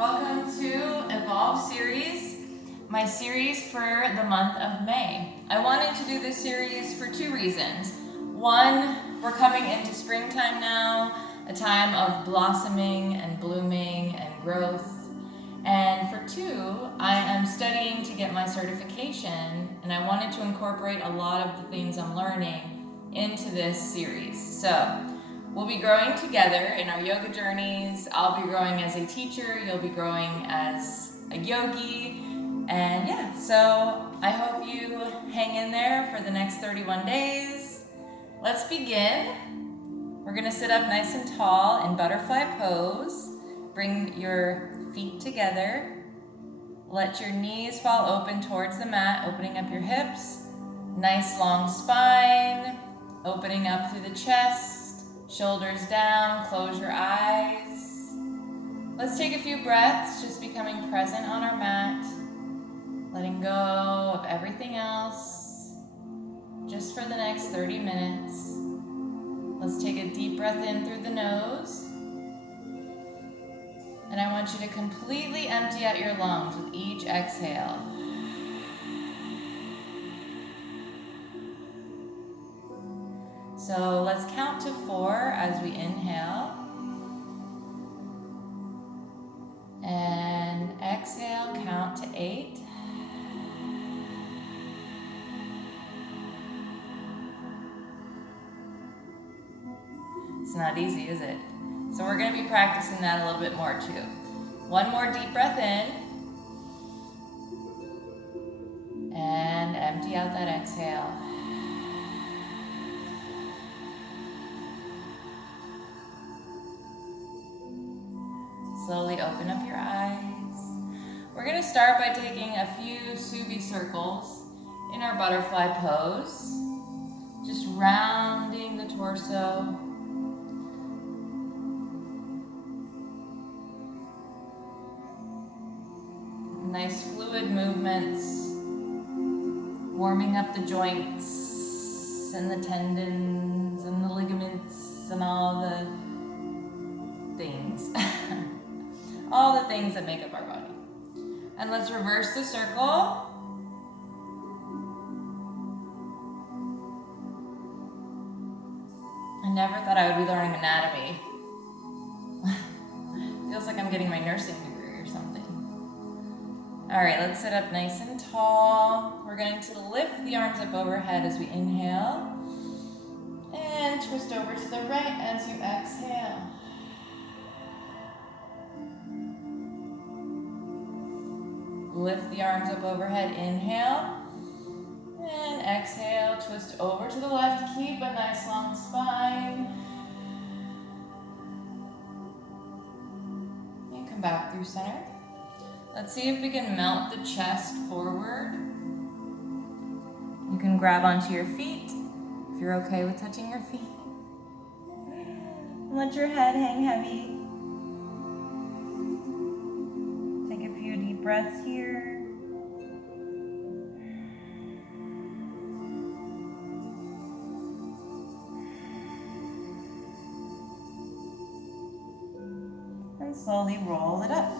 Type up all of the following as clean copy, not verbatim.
Welcome to Evolve series, my series for the month of May. I wanted to do this series for two reasons. One, we're coming into springtime now, a time of blossoming and blooming and growth. And for two, I am studying to get my certification, and I wanted to incorporate a lot of the things I'm learning into this series. So we'll be growing together in our yoga journeys. I'll be growing as a teacher, you'll be growing as a yogi. And yeah, so I hope you hang in there for the next 31 days. Let's begin. We're gonna sit up nice and tall in butterfly pose. Bring your feet together. Let your knees fall open towards the mat, opening up your hips. Nice long spine, opening up through the chest, shoulders down, close your eyes. Let's take a few breaths, just becoming present on our mat, letting go of everything else, just for the next 30 minutes. Let's take a deep breath in through the nose. And I want you to completely empty out your lungs with each exhale. So let's count to 4 as we inhale. And exhale, count to 8. It's not easy, is it? So we're going to be practicing that a little bit more too. One more deep breath in. And empty out that exhale. Slowly open up your eyes. We're going to start by taking a few Subi circles in our butterfly pose. Just rounding the torso. Nice fluid movements, warming up the joints and the tendons and the ligaments and all the things. All the things that make up our body. And let's reverse the circle. I never thought I would be learning anatomy. Feels like I'm getting my nursing degree or something. All right, let's sit up nice and tall. We're going to lift the arms up overhead as we inhale. And twist over to the right as you exhale. Lift the arms up overhead, inhale. And exhale, twist over to the left. Keep a nice long spine. And come back through center. Let's see if we can melt the chest forward. You can grab onto your feet if you're okay with touching your feet. Let your head hang heavy. Take a few deep breaths here. And slowly roll it up.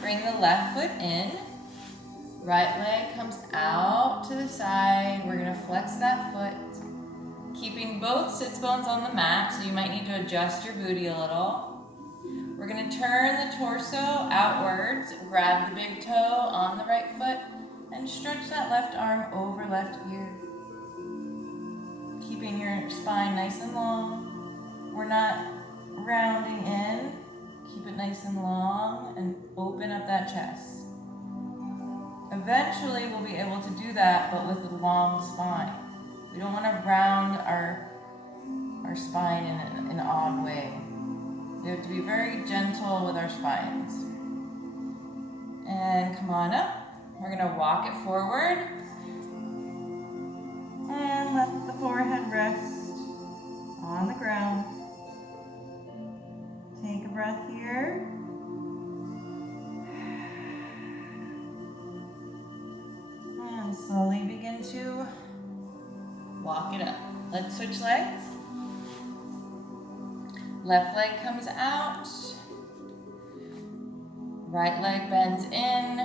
Bring the left foot in, right leg comes out to the side. We're gonna flex that foot, keeping both sits bones on the mat, so you might need to adjust your booty a little. We're gonna turn the torso outwards, grab the big toe on the right foot, and stretch that left arm over left ear. Keeping your spine nice and long. We're not rounding in. Keep it nice and long and open up that chest. Eventually we'll be able to do that, but with a long spine. We don't want to round our spine in an odd way. We have to be very gentle with our spines. And come on up. We're going to walk it forward. And let the forehead rest on the ground. Take a breath here. And slowly begin to walk it up. Let's switch legs. Left leg comes out. Right leg bends in.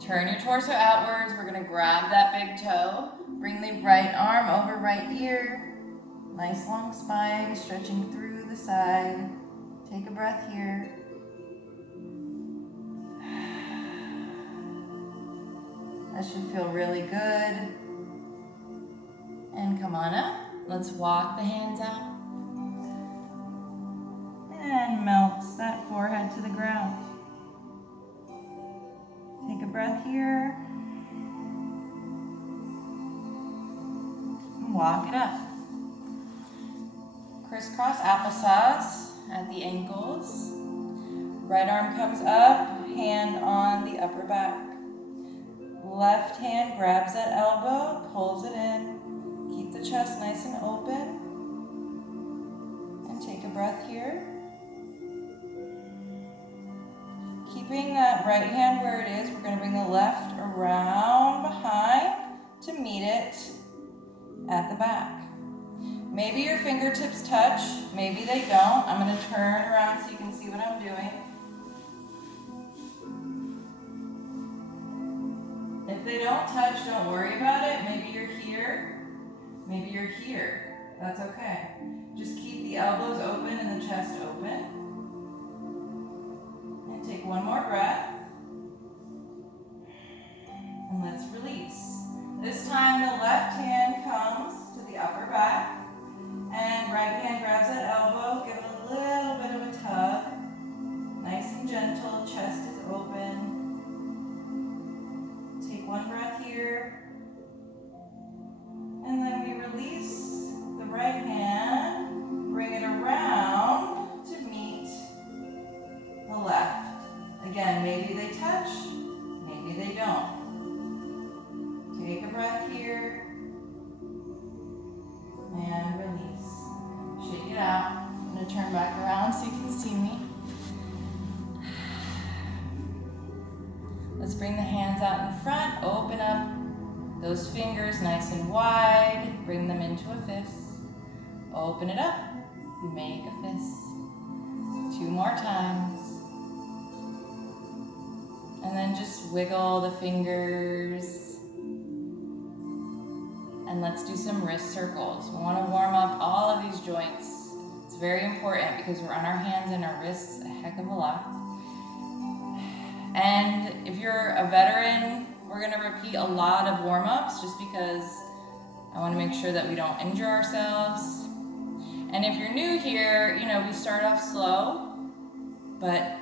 Turn your torso outwards. We're gonna grab that big toe. Bring the right arm over right ear. Nice long spine, stretching through the side. Take a breath here. That should feel really good. And come on up. Let's walk the hands out. And melts that forehead to the ground. Take a breath here. And walk it up. Crisscross applesauce at the ankles. Right arm comes up, hand on the upper back. Left hand grabs that elbow, pulls it in. Keep the chest nice and open. And take a breath here. Keeping that right hand where it is, we're going to bring the left around behind to meet it at the back. Maybe your fingertips touch, maybe they don't. I'm going to turn around so you can see what I'm doing. If they don't touch, don't worry about it. Maybe you're here, maybe you're here. That's okay. Just keep the elbows open and the chest open. And take one more breath. And let's release. This time the left hand comes to the upper back. And right hand grabs that elbow, give it a little bit of a tug. Nice and gentle, chest is open. Take one breath here. And then we release the right hand, bring it around to meet the left. Again, maybe they touch, maybe they don't. Take a breath here. And release. Shake it out. I'm going to turn back around so you can see me. Let's bring the hands out in front. Open up those fingers nice and wide. Bring them into a fist. Open it up. Make a fist. 2 more times. And then just wiggle the fingers. And let's do some wrist circles. We want to warm up all of these joints. It's very important because we're on our hands and our wrists a heck of a lot. And if you're a veteran, we're going to repeat a lot of warm-ups just because I want to make sure that we don't injure ourselves. And if you're new here, we start off slow, but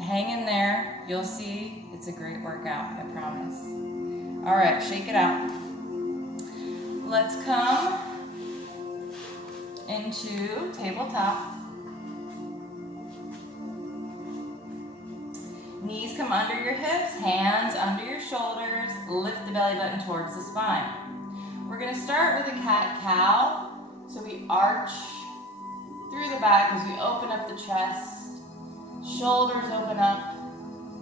hang in there. You'll see it's a great workout, I promise. All right, shake it out. Let's come into tabletop. Knees come under your hips, hands under your shoulders, lift the belly button towards the spine. We're going to start with a cat-cow. So we arch through the back as we open up the chest, shoulders open up,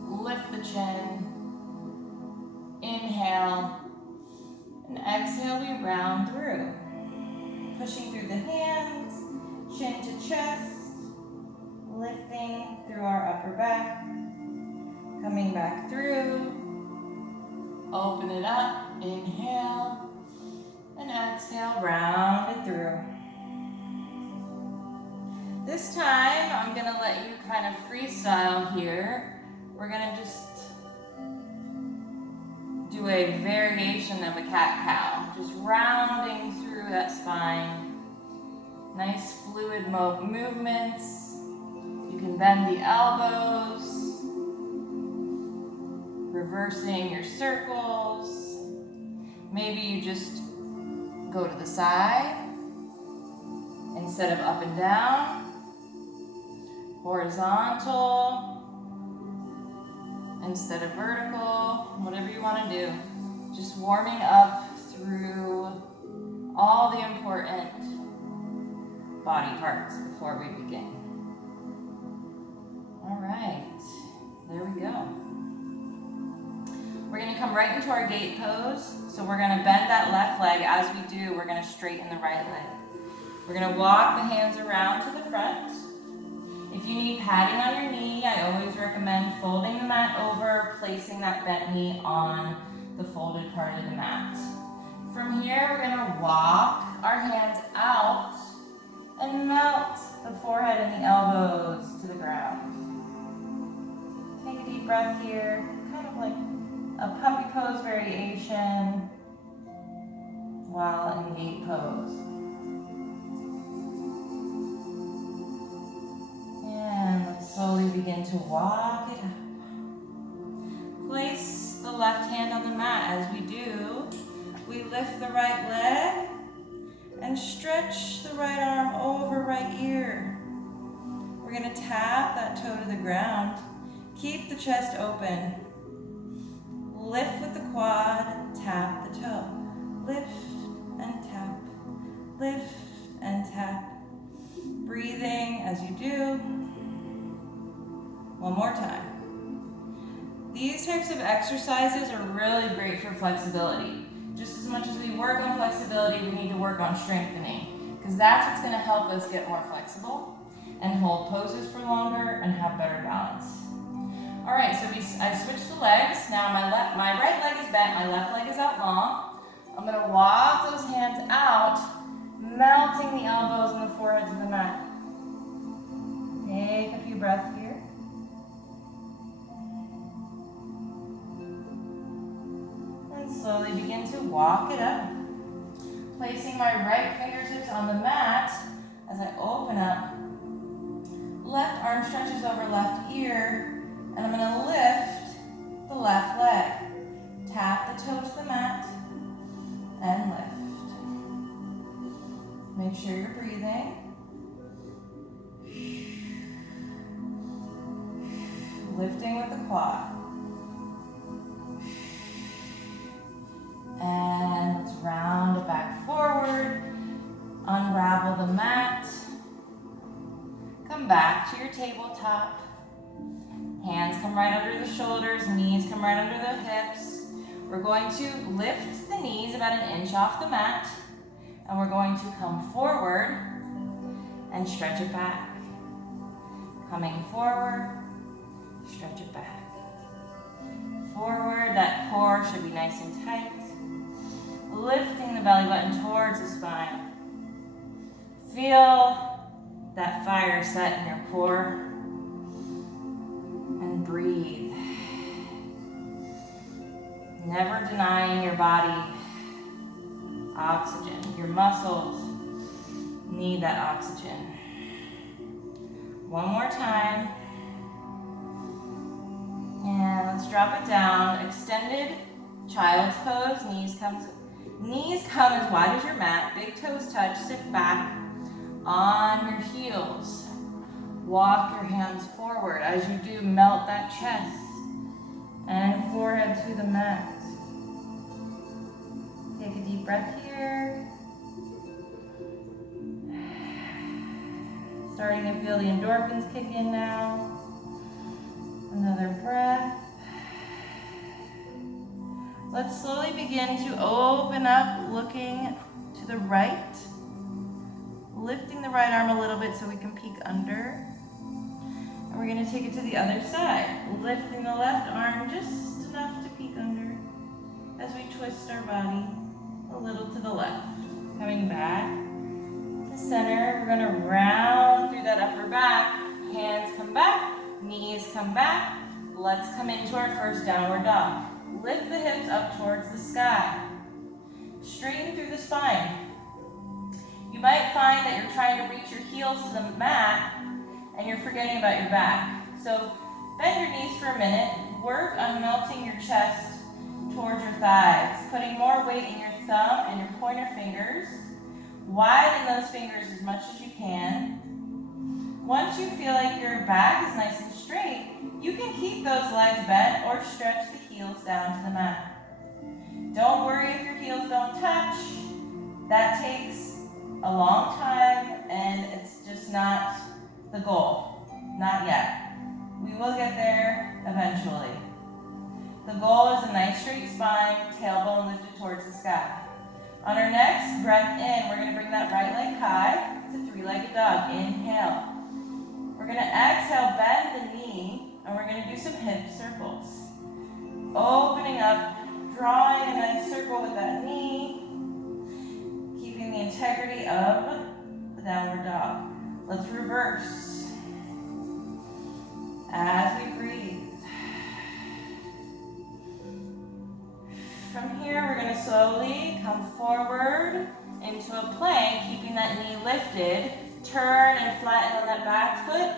lift the chin, inhale, and exhale, we round through. Pushing through the hands, chin to chest, lifting through our upper back, coming back through, open it up, inhale, and exhale, round it through. This time, I'm gonna let you kind of freestyle here. We're gonna just do a variation of a cat-cow, just rounding through that spine. Nice fluid movements. You can bend the elbows, reversing your circles. Maybe you just go to the side instead of up and down. Horizontal instead of vertical, whatever you want to do. Just warming up through all the important body parts before we begin. All right, there we go. We're going to come right into our gate pose. So we're going to bend that left leg. As we do, we're going to straighten the right leg. We're gonna walk the hands around to the front. If you need padding on your knee, I always recommend folding the mat over, placing that bent knee on the folded part of the mat. From here, we're gonna walk our hands out and melt the forehead and the elbows to the ground. Take a deep breath here, kind of like a puppy pose variation while in gate pose. And let's slowly begin to walk it up. Place the left hand on the mat. As we do, we lift the right leg and stretch the right arm over right ear. We're gonna tap that toe to the ground. Keep the chest open. Lift with the quad, tap the toe. Lift and tap, lift and tap. Breathing as you do. One more time. These types of exercises are really great for flexibility. Just as much as we work on flexibility, we need to work on strengthening, because that's what's gonna help us get more flexible and hold poses for longer and have better balance. All right, so I switched the legs. Now my right leg is bent, my left leg is out long. I'm gonna walk those hands out, melting the elbows and the forehead to the mat. Take a few breaths here. And slowly begin to walk it up. Placing my right fingertips on the mat as I open up. Left arm stretches over left ear. And I'm going to lift the left leg. Tap the toe to the mat and lift. Make sure you're breathing. Lifting with the quad. And let's round it back forward. Unravel the mat. Come back to your tabletop. Hands come right under the shoulders, knees come right under the hips. We're going to lift the knees about an inch off the mat, and we're going to come forward and stretch it back. Coming forward, stretch it back. Forward, that core should be nice and tight. Lifting the belly button towards the spine. Feel that fire set in your core. Breathe. Never denying your body oxygen. Your muscles need that oxygen. One more time. And let's drop it down. Extended child's pose. Knees come as wide as your mat. Big toes touch. Sit back on your heels. Walk your hands forward. As you do, melt that chest and forehead to the mat. Take a deep breath here. Starting to feel the endorphins kick in now. Another breath. Let's slowly begin to open up, looking to the right. Lifting the right arm a little bit so we can peek under. And we're going to take it to the other side. Lifting the left arm just enough to peek under as we twist our body a little to the left. Coming back to center. We're going to round through that upper back. Hands come back. Knees come back. Let's come into our first downward dog. Lift the hips up towards the sky. Straighten through the spine. You might find that you're trying to reach your heels to the mat and you're forgetting about your back. So bend your knees for a minute. Work on melting your chest towards your thighs, putting more weight in your thumb and your pointer fingers. Widen those fingers as much as you can. Once you feel like your back is nice and straight, you can keep those legs bent or stretch the heels down to the mat. Don't worry if your heels don't touch. That takes a long time and it's just not the goal. Not yet. We will get there eventually. The goal is a nice straight spine, tailbone lifted towards the sky. On our next breath in, we're going to bring that right leg high. three-legged dog. Inhale. We're gonna exhale, bend the knee, and we're gonna do some hip circles. Opening up, drawing a nice circle with that knee, keeping the integrity of the downward dog. Let's reverse as we breathe. From here, we're going to slowly come forward into a plank, keeping that knee lifted. Turn and flatten on that back foot.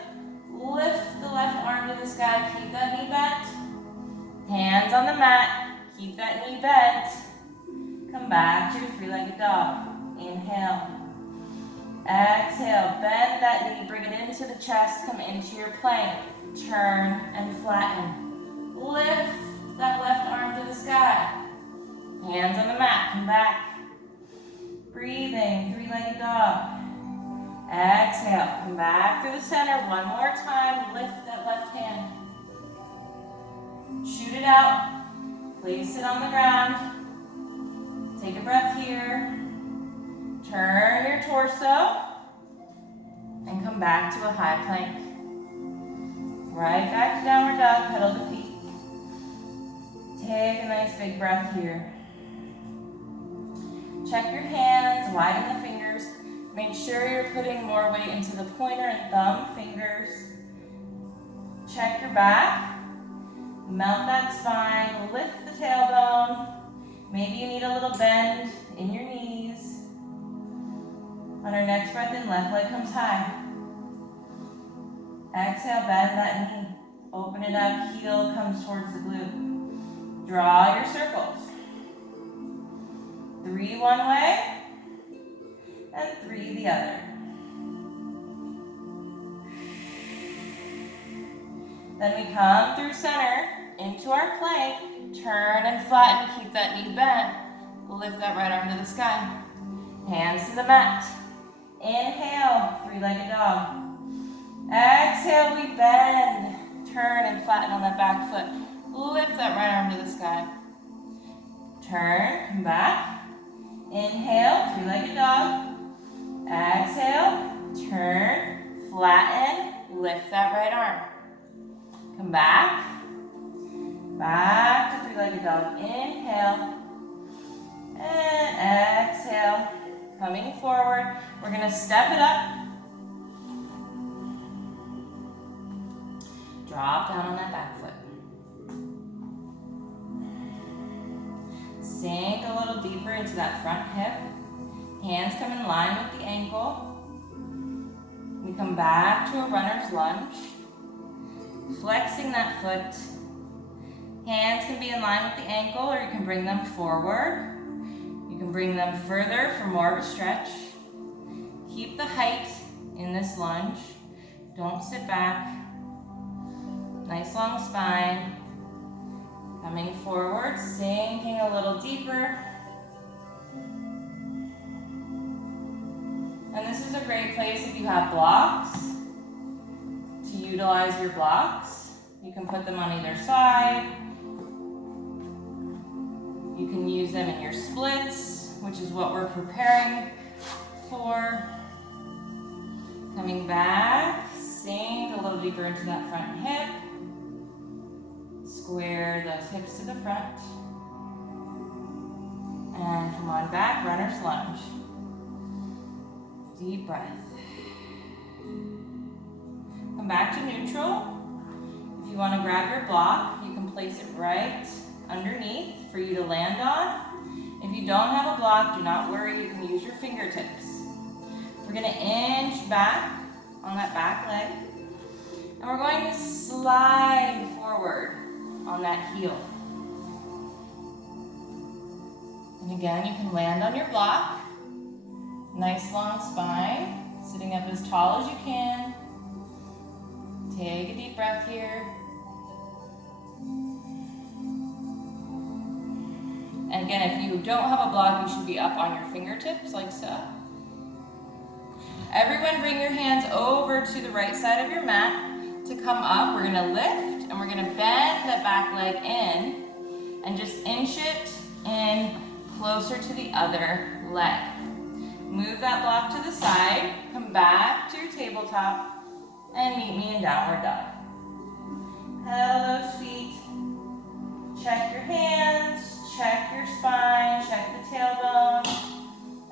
Lift the left arm to the sky, keep that knee bent. Hands on the mat, keep that knee bent. Come back to your three-legged dog. Inhale. Exhale, bend that knee, bring it into the chest, come into your plank. Turn and flatten. Lift that left arm to the sky. Hands on the mat, come back. Breathing, three-legged dog. Exhale, come back to the center one more time. Lift that left hand. Shoot it out. Place it on the ground. Take a breath here. Turn your torso. And come back to a high plank. Right back to downward dog, pedal the feet. Take a nice big breath here. Check your hands, widen the fingers. Make sure you're putting more weight into the pointer and thumb fingers. Check your back. Melt that spine, lift the tailbone. Maybe you need a little bend in your knees. On our next breath in, left leg comes high. Exhale, bend that knee. Open it up, heel comes towards the glute. Draw your circles. 3 one way, and 3 the other. Then we come through center, into our plank, turn and flatten, keep that knee bent. Lift that right arm to the sky. Hands to the mat. Inhale, three-legged dog. Exhale, we bend. Turn and flatten on that back foot. Lift that right arm to the sky. Turn, come back. Inhale, three-legged dog. Exhale, turn, flatten, lift that right arm. Come back. Back to three-legged dog. Inhale. And exhale. Coming forward. We're going to step it up. Drop down on that back foot. Sink a little deeper into that front hip. Hands come in line with the ankle. We come back to a runner's lunge. Flexing that foot. Hands can be in line with the ankle, or you can bring them forward. You can bring them further for more of a stretch. Keep the height in this lunge. Don't sit back. Nice long spine. Coming forward, sinking a little deeper. And this is a great place if you have blocks to utilize your blocks. You can put them on either side. You can use them in your splits, which is what we're preparing for. Coming back, sink a little deeper into that front hip. Square those hips to the front. And come on back, runner's lunge. Deep breath. Come back to neutral. If you want to grab your block, you can place it right underneath for you to land on. If you don't have a block, do not worry, you can use your fingertips. We're going to inch back on that back leg. And we're going to slide forward on that heel. And again, you can land on your block. Nice long spine, sitting up as tall as you can. Take a deep breath here. And again, if you don't have a block, you should be up on your fingertips like so. Everyone bring your hands over to the right side of your mat to come up. We're gonna lift and we're gonna bend that back leg in and just inch it in closer to the other leg. Move that block to the side, come come back to your tabletop and meet me in downward dog. Pedal those feet. Check your hands, check your spine, check the tailbone.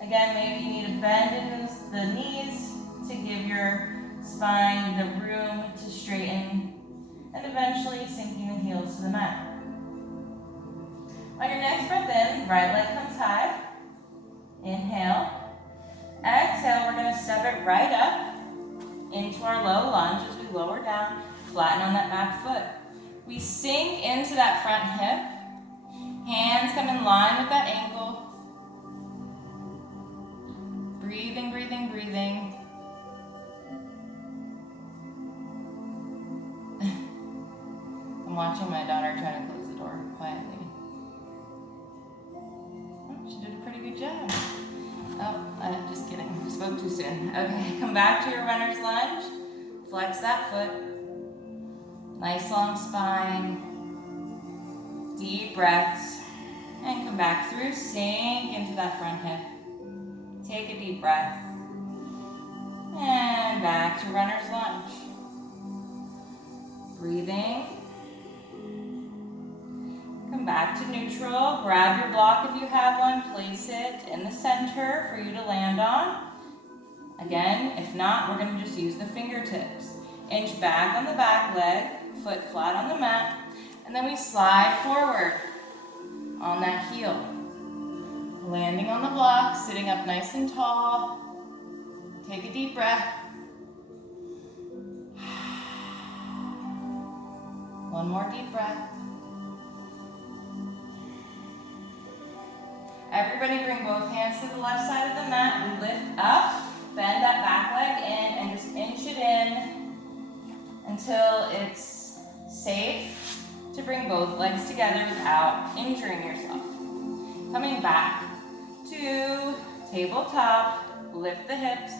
Again, maybe you need a bend in the knees to give your spine the room to straighten, and eventually sinking the heels to the mat. On your next breath in, right leg comes high. Inhale. Exhale, we're going to step it right up into our low lunge as we lower down, flatten on that back foot. We sink into that front hip. Hands come in line with that ankle. Breathing, breathing, breathing. I'm watching my daughter try to close the door quietly. Oh, she did a pretty good job. Oh, just kidding. I spoke too soon. Okay, come back to your runner's lunge. Flex that foot. Nice long spine. Deep breaths. And come back through. Sink into that front hip. Take a deep breath. And back to runner's lunge. Breathing. Come back to neutral. Grab your block if you have one. Place it in the center for you to land on. Again, if not, we're going to just use the fingertips. Inch back on the back leg. Foot flat on the mat. And then we slide forward on that heel. Landing on the block, sitting up nice and tall. Take a deep breath. One more deep breath. Everybody bring both hands to the left side of the mat. We lift up, bend that back leg in, and just inch it in until it's safe to bring both legs together without injuring yourself. Coming back to tabletop, lift the hips,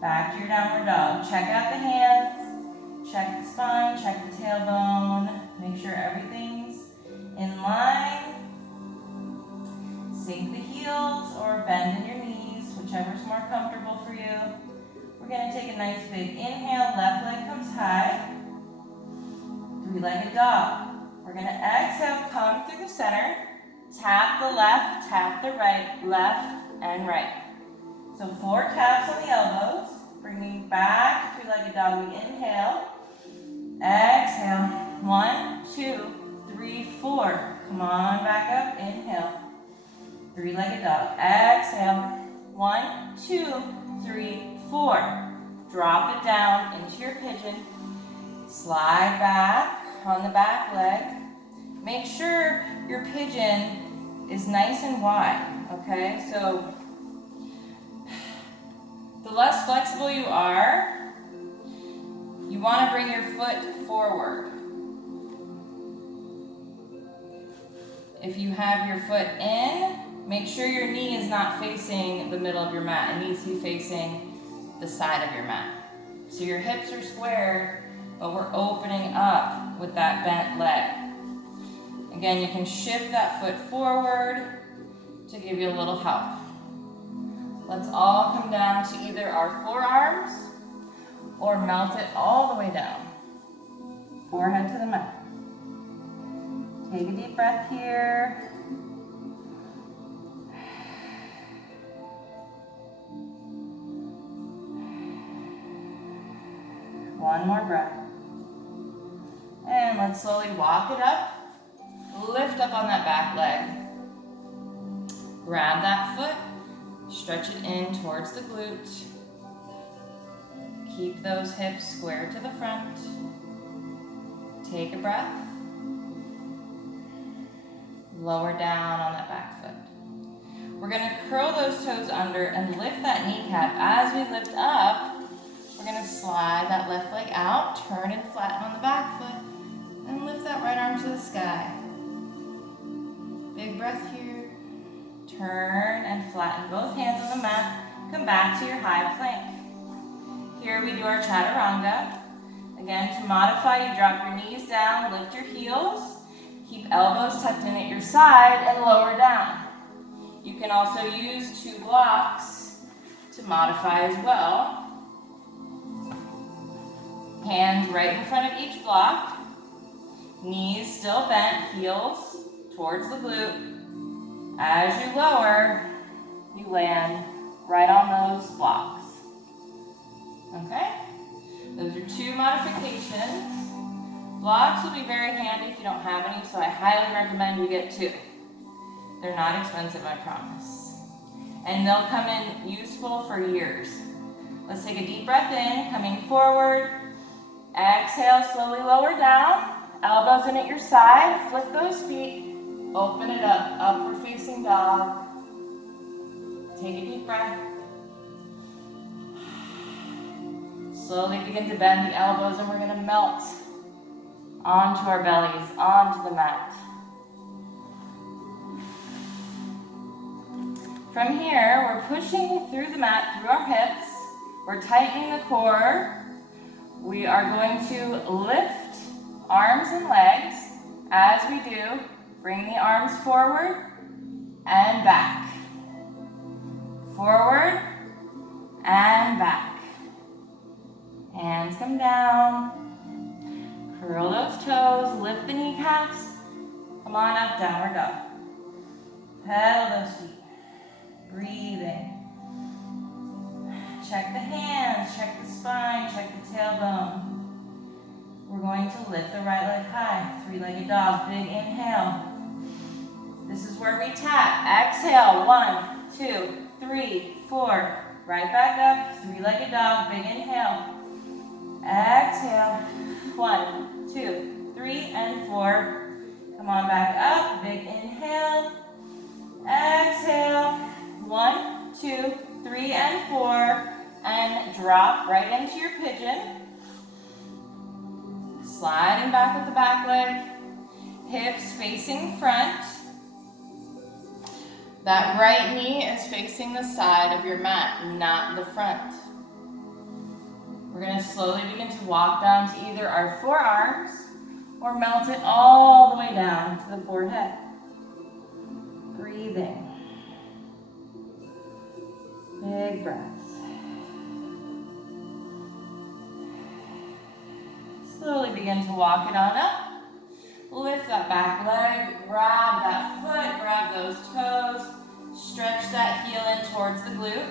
back to your downward dog. Check out the hands, check the spine, check the tailbone, make sure everything's in line. Sink the heels or bend in your knees, whichever's more comfortable for you. We're going to take a nice big inhale, left leg comes high. Three-legged dog. We're going to exhale, come through the center, tap the left, tap the right, left and right. So 4 taps on the elbows, bringing back three-legged dog. We inhale, exhale, 1, 2, 3, 4. Come on back up, inhale. Three-legged dog. Exhale. 1, 2, 3, 4. Drop it down into your pigeon. Slide back on the back leg. Make sure your pigeon is nice and wide, okay? So the less flexible you are, you want to bring your foot forward. If you have your foot in, make sure your knee is not facing the middle of your mat. It needs to be facing the side of your mat. So your hips are squared, but we're opening up with that bent leg. Again, you can shift that foot forward to give you a little help. Let's all come down to either our forearms or melt it all the way down. Forehead to the mat. Take a deep breath here. One more breath. And let's slowly walk it up. Lift up on that back leg. Grab that foot. Stretch it in towards the glute. Keep those hips square to the front. Take a breath. Lower down on that back foot. We're going to curl those toes under and lift that kneecap. As we lift up, we're going to slide that left leg out, turn and flatten on the back foot, and lift that right arm to the sky. Big breath here. Turn and flatten both hands on the mat. Come back to your high plank. Here we do our chaturanga. Again, to modify, you drop your knees down, lift your heels, keep elbows tucked in at your side, and lower down. You can also use 2 blocks to modify as well. Hands right in front of each block. Knees still bent, heels towards the glute. As you lower, you land right on those blocks. Okay? Those are 2 modifications. Blocks will be very handy if you don't have any, so I highly recommend you get 2. They're not expensive, I promise. And they'll come in useful for years. Let's take a deep breath in, coming forward. Exhale, slowly lower down. Elbows in at your side. Flip those feet. Open it up. Upward facing dog. Take a deep breath. Slowly begin to bend the elbows, and we're going to melt onto our bellies, onto the mat. From here, we're pushing through the mat, through our hips. We're tightening the core. We are going to lift arms and legs. As we do, bring the arms forward and back. Forward and back. Hands come down. Curl those toes, lift the kneecaps. Come on up, downward dog. Pedal those feet. Breathing. Check the hands, check the spine, check the tailbone. We're going to lift the right leg high. 3-legged dog, big inhale. This is where we tap. Exhale, 1, 2, 3, 4. Right back up, 3-legged dog, big inhale. Exhale, 1, 2, 3, and 4. Come on back up, big inhale. Exhale, 1, 2, 3, and 4. And drop right into your pigeon. Sliding back with the back leg. Hips facing front. That right knee is facing the side of your mat, not the front. We're going to slowly begin to walk down to either our forearms or melt it all the way down to the forehead. Breathing. Big breaths. Slowly begin to walk it on up. Lift that back leg, grab that foot, grab those toes, stretch that heel in towards the glute.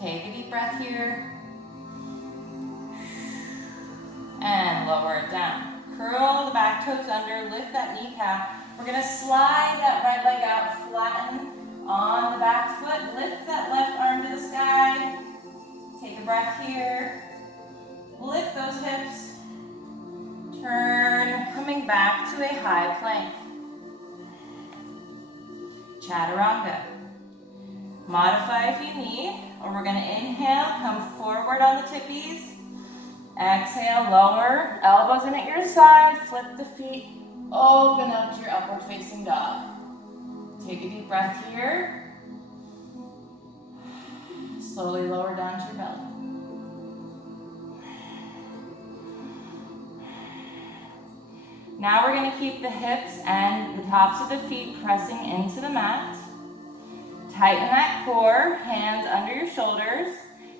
Take a deep breath here. And lower it down. Curl the back toes under, lift that kneecap. We're gonna slide that right leg out, flatten on the back foot, lift that left arm to the sky. Take a breath here. Lift those hips. Turn, coming back to a high plank. Chaturanga. Modify if you need, or we're gonna inhale, come forward on the tippies. Exhale, lower, elbows in at your side, flip the feet, open up to your upward facing dog. Take a deep breath here. Slowly lower down to your belly. Now we're going to keep the hips and the tops of the feet pressing into the mat. Tighten that core, hands under your shoulders,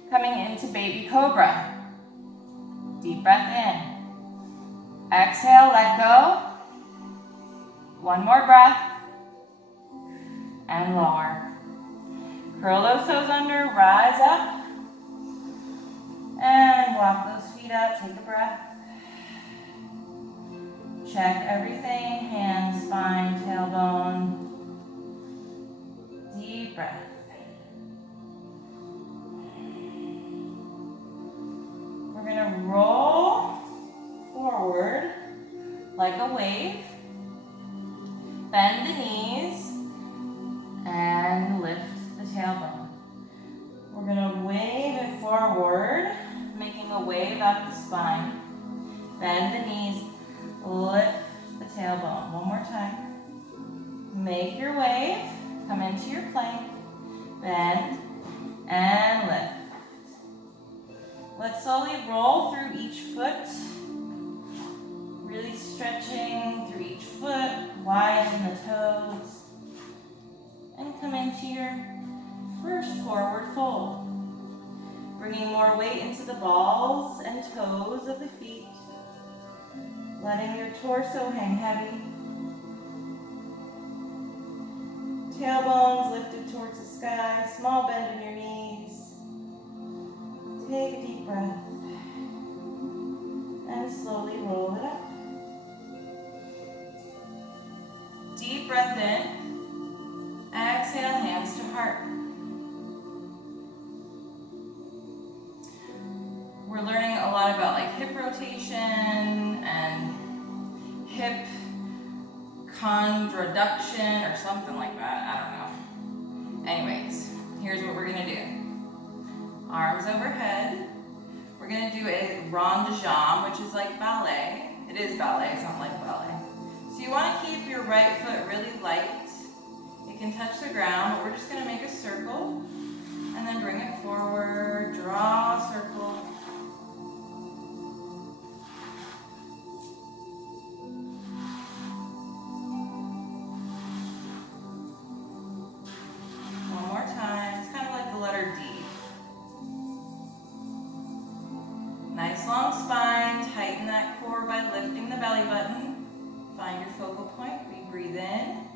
coming into baby cobra. Deep breath in. Exhale, let go. One more breath. And lower. Curl those toes under, rise up. And walk those feet out, take a breath. Check everything, hands, spine, tailbone. Deep breath. We're gonna roll forward like a wave. Bend the knees and lift the tailbone. We're gonna wave it forward, making a wave out of the spine. Bend the knees. Lift the tailbone. One more time. Make your wave. Come into your plank. Bend and lift. Let's slowly roll through each foot. Really stretching through each foot. Widen the toes. And come into your first forward fold. Bringing more weight into the balls and toes of the feet. Letting your torso hang heavy. Tailbones lifted towards the sky. Small bend in your knees. Take a deep breath. And slowly roll it up. Deep breath in. Exhale, hands to heart. We're learning a lot about like hip rotation and hip contraduction or something like that. I don't know. Anyways, here's what we're gonna do. Arms overhead. We're gonna do a rond de jambe, which is like ballet. It is ballet, it's not like ballet. So you wanna keep your right foot really light. It can touch the ground, but we're just gonna make a circle and then bring it forward, draw a circle. One more time, it's kind of like the letter D. Nice long spine, tighten that core by lifting the belly button. Find your focal point, we breathe in.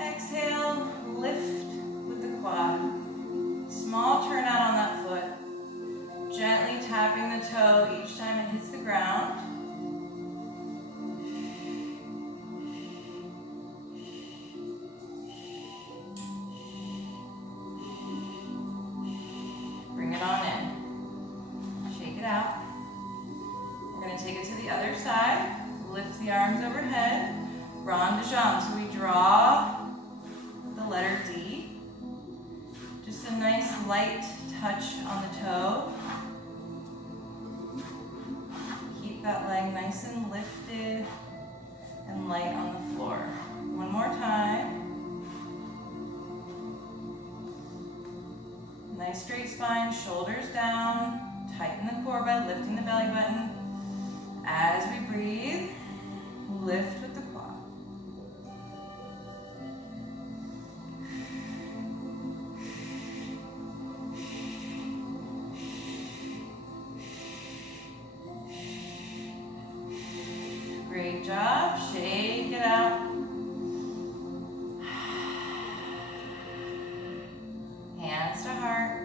Exhale, lift with the quad. Small turn out on that foot. Gently tapping the toe each time it hits the ground. Bring it on in. Shake it out. We're going to take it to the other side. Lift the arms overhead. Rond de jambe. So we draw the letter D. Just a nice light touch on the toe. Keep that leg nice and lifted and light on the floor. One more time. Nice straight spine, shoulders down. Tighten the core by lifting the belly button. As we breathe, lift with the quad. Great job. Shake it out. Hands to heart.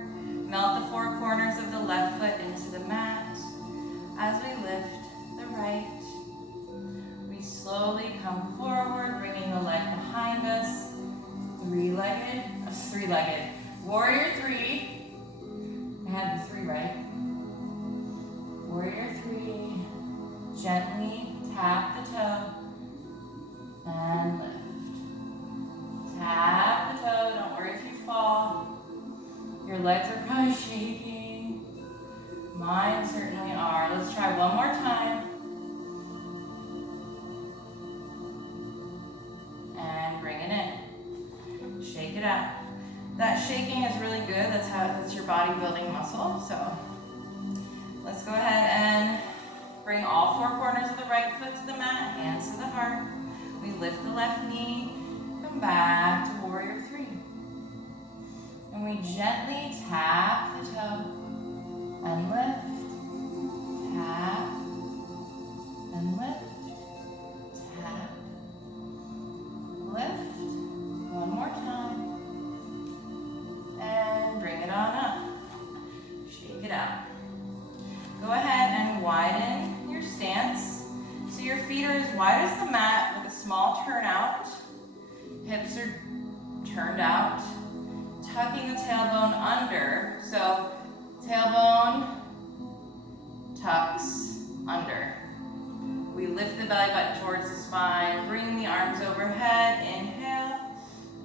Melt the four corners of the left foot into the mat. As we lift the right, we slowly come forward, bringing the leg behind us. Three-legged. Warrior three. I had the three right. Warrior three. Gently tap the toe and lift. Tap the toe. Don't worry if you fall. Your legs are probably shaking. Mine certainly are. Let's try one more time. And bring it in. Shake it out. That shaking is really good. That's your bodybuilding muscle. So let's go ahead and bring all four corners of the right foot to the mat, hands to the heart. We lift the left knee, come back to warrior three. And we gently tap the toe and lift, tap, and lift, tap, lift. One more time. And bring it on up. Shake it out. Go ahead and widen your stance. So your feet are as wide as the mat with a small turnout. Hips are turned out. Tucking the tailbone under. So tailbone tucks under. We lift the belly button towards the spine. Bring the arms overhead. Inhale.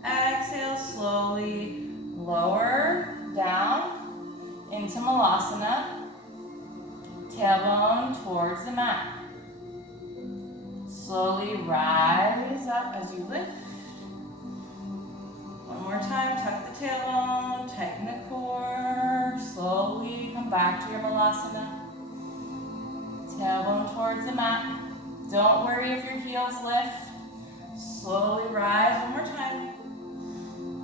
Exhale. Slowly lower down into Malasana. Tailbone towards the mat. Slowly rise up as you lift. One more time, tuck the tailbone, tighten the core. Slowly come back to your Malasana. Tailbone towards the mat. Don't worry if your heels lift. Slowly rise, one more time.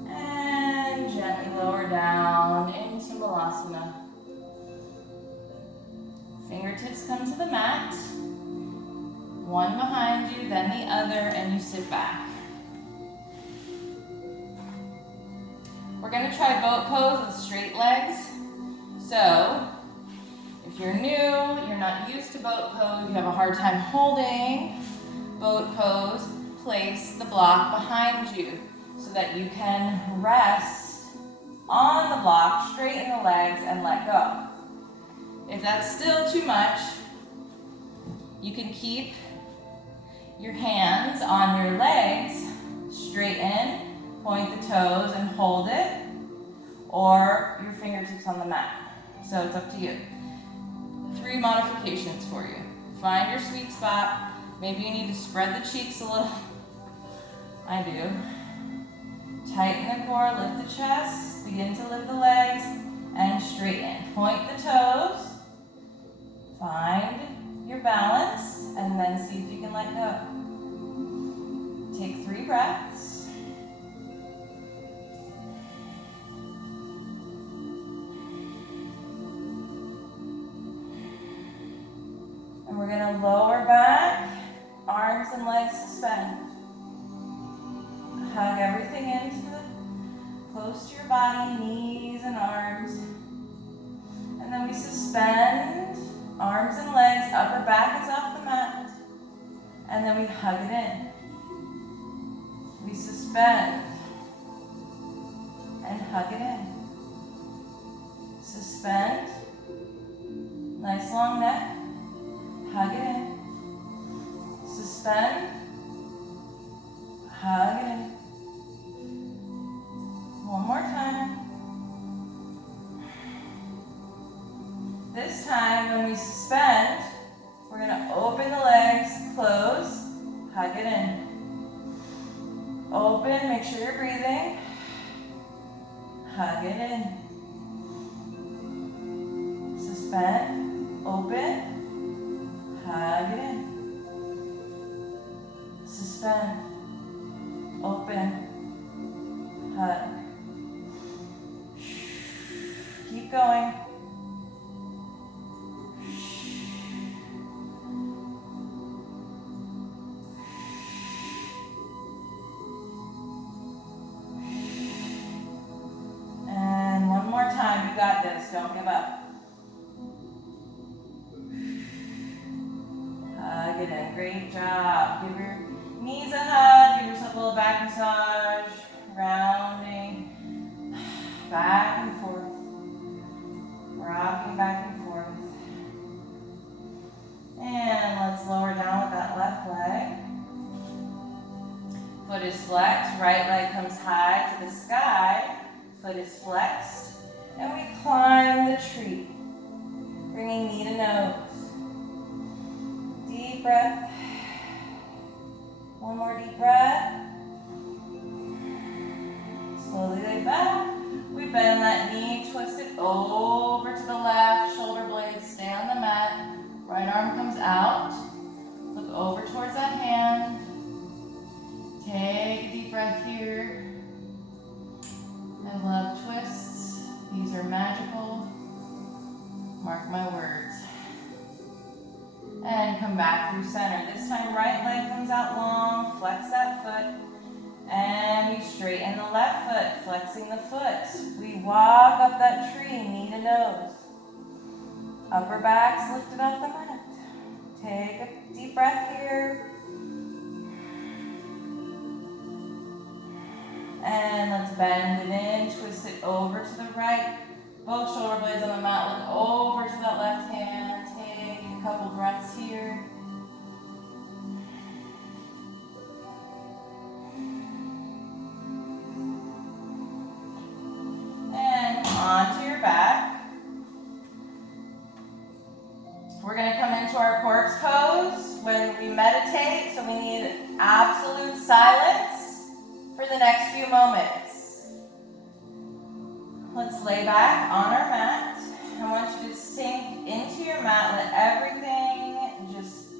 And gently lower down into Malasana. fingertips come to the mat. One behind you, then the other, and you sit back. We're gonna try boat pose with straight legs. So, if you're new, you're not used to boat pose, you have a hard time holding boat pose, place the block behind you so that you can rest on the block, straighten the legs, and let go. If that's still too much, you can keep your hands on your legs, straighten, point the toes and hold it, or your fingertips on the mat. So it's up to you. 3 modifications for you. Find your sweet spot. Maybe you need to spread the cheeks a little. I do. Tighten the core, lift the chest, begin to lift the legs, and straighten. Point the toes. Find your balance, and then see if you can let go. Take 3 breaths. And we're gonna lower back, arms and legs suspend. Hug everything close to your body, knees and arms. And then we suspend, arms and legs, upper back is off the mat. And then we hug it in. We suspend and hug it in. Suspend, nice long neck, hug it in. Suspend, hug it in. One more time. This time when we suspend, we're gonna open the legs, close, hug it in. Open, make sure you're breathing. Hug it in. Suspend, open, hug it in. Suspend, open, hug. Keep going. And one more time, you got this, don't give up. Hug it in, great job. Give your knees a hug, give yourself a little back massage, rounding, back and forth. Rocking back and forth. And let's lower down with that left leg. Foot is flexed, right leg comes high to the sky. Foot is flexed. And we climb the tree, bringing knee to nose. Deep breath. One more deep breath. Slowly lay back. We bend that knee, twist it over to the left, shoulder blades stay on the mat. Right arm comes out. Look over towards that hand. Take a deep breath here. I love twists. These are magical. Mark my words. And come back through center. This time right leg comes out long, flex that foot. And we straighten the left foot, flexing the foot. We walk up that tree, knee to nose. Upper back's lifted off the mat. Take a deep breath here. And let's bend it in, twist it over to the right. Both shoulder blades on the mat, look over to that left hand. Take a couple breaths here. Onto your back. We're going to come into our corpse pose when we meditate, so we need absolute silence for the next few moments. Let's lay back on our mat. I want you to sink into your mat, let everything just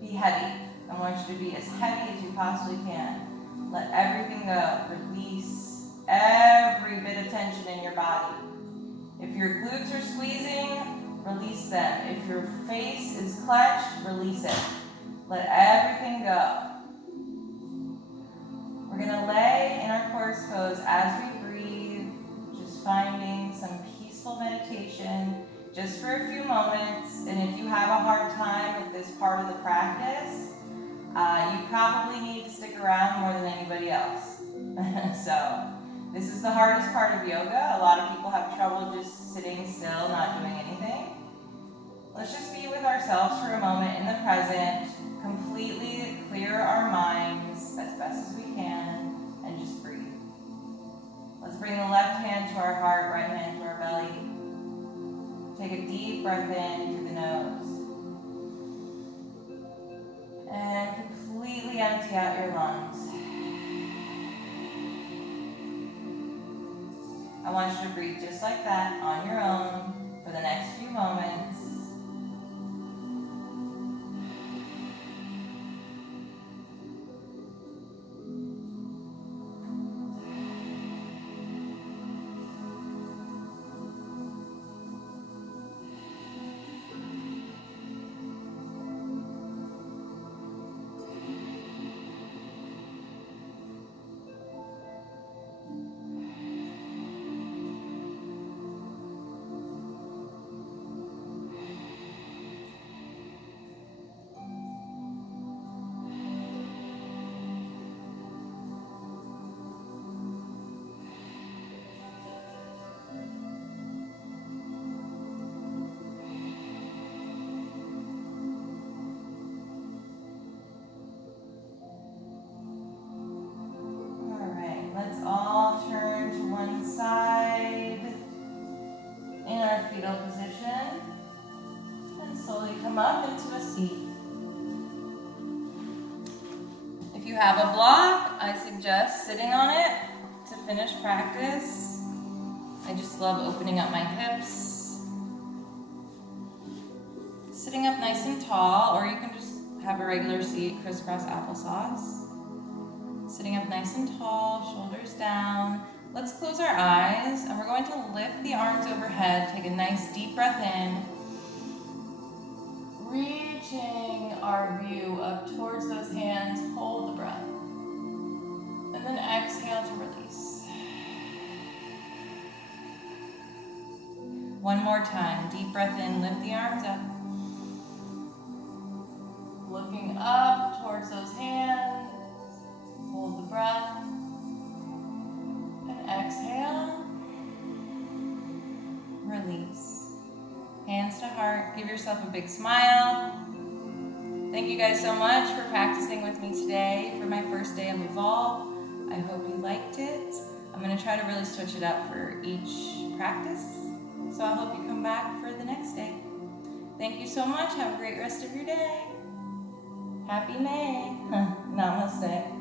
be heavy. I want you to be as heavy as you possibly can. Let everything go. Release every bit of tension in your body. If your glutes are squeezing, release them. If your face is clenched, release it. Let everything go. We're going to lay in our corpse pose as we breathe, just finding some peaceful meditation just for a few moments. And if you have a hard time with this part of the practice, you probably need to stick around more than anybody else. So this is the hardest part of yoga. A lot of people have trouble just sitting still, not doing anything. Let's just be with ourselves for a moment in the present, completely clear our minds as best as we can, and just breathe. Let's bring the left hand to our heart, right hand to our belly. Take a deep breath in through the nose. And completely empty out your lungs. I want you to breathe just like that on your own for the next few moments. Let's all turn to one side in our fetal position and slowly come up into a seat. If you have a block, I suggest sitting on it to finish practice. I just love opening up my hips. Sitting up nice and tall, or you can just have a regular seat, crisscross applesauce. Sitting up nice and tall, shoulders down. Let's close our eyes, and we're going to lift the arms overhead. Take a nice deep breath in. Reaching our view up towards those hands, hold the breath. And then exhale to release. One more time, deep breath in, lift the arms up. Looking up towards those hands. Hold the breath, and exhale, release. Hands to heart, give yourself a big smile. Thank you guys so much for practicing with me today for my first day of Evolve. I hope you liked it. I'm going to try to really switch it up for each practice, so I hope you come back for the next day. Thank you so much. Have a great rest of your day. Happy May. Namaste.